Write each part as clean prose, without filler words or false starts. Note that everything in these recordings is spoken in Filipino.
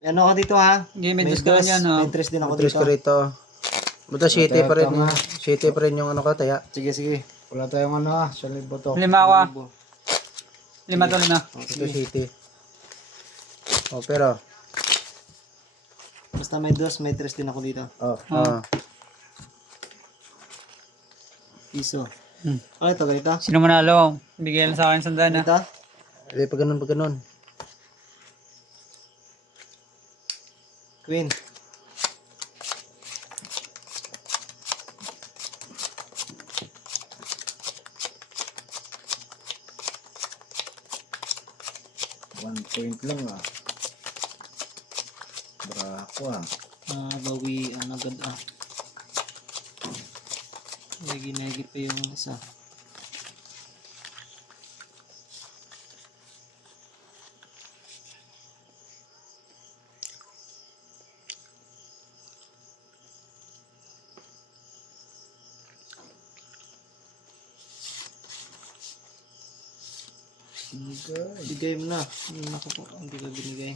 Ano ako dito ha? Sige, may dos ka lang yan, ha? May tres din ako Tres dito. ka rito. Buta city pa rin. Tama. City pa rin yung ano ka, taya. Sige, sige. Wala tayong ano 1,000 to. 5 ako, ah. Libo. 5 to na. Oh, Ito sige. city. Oh, pero. Basta may dos, may tres din ako dito. Oh, Ah. Piso. Hmm. Ano ito, ganito? Sino manalo? Bigyan lang sa akin sandaan, ha? Ganito? Hindi, pag ganun, pag ganun. Queen. One point lang ah. Brako ah. Bawian agad ah. Negi-negi pa yung isa. Bigay mo na. Naku po, hindi ka binigay.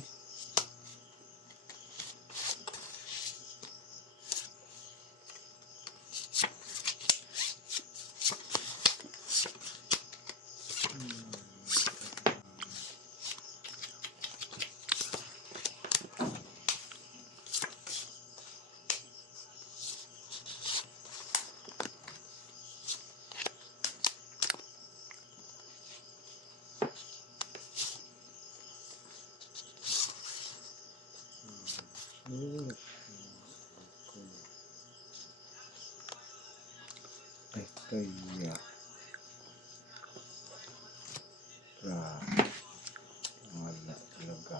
Ay, kaya. Wala talaga.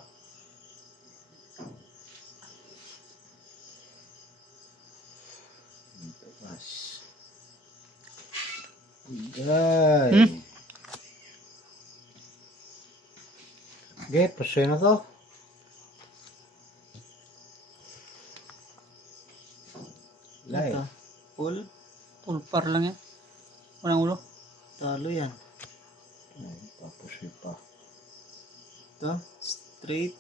Mas. Gay. Okay, pasaya na to. Lay. Ito. Full. Pulpar lang yan. Walang ulo. Talo yan. Ay, tapos pa. Ito. Straight.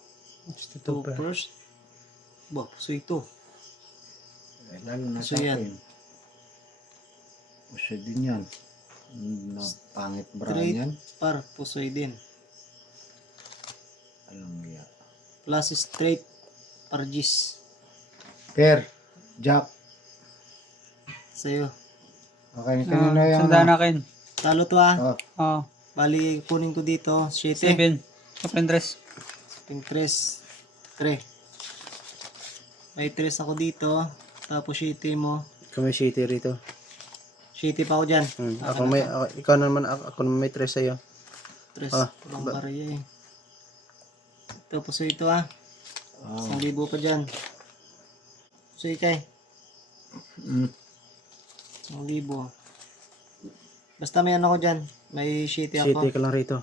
Ito Two pa. first. Ba, so ito. Ay, lalo na So sa yan. akin. Pasaya din yan. Pangit bra Straight. yan. Par. Pusoy din. Alam mo yan. Plus straight. Pargis. Pair. Jack. Sa'yo. Okay, kanina yung Sandaan akin. Talo to ah. Oh, Bali, kunin ko dito. 7. 7. Kapag tres. Ping 3. 3. May 3 ako dito. Tapos 7 mo. Kami city rito. 7 pa ako dyan. Ako may, ikaw naman, ako naman may tres sa'yo. 3. Ah, Walang barya eh. Tapos ito ah. 1,000 pa dyan. So ikay. Mm. 1,000. Basta may ano ko dyan. May 7 ako. City ka lang rito.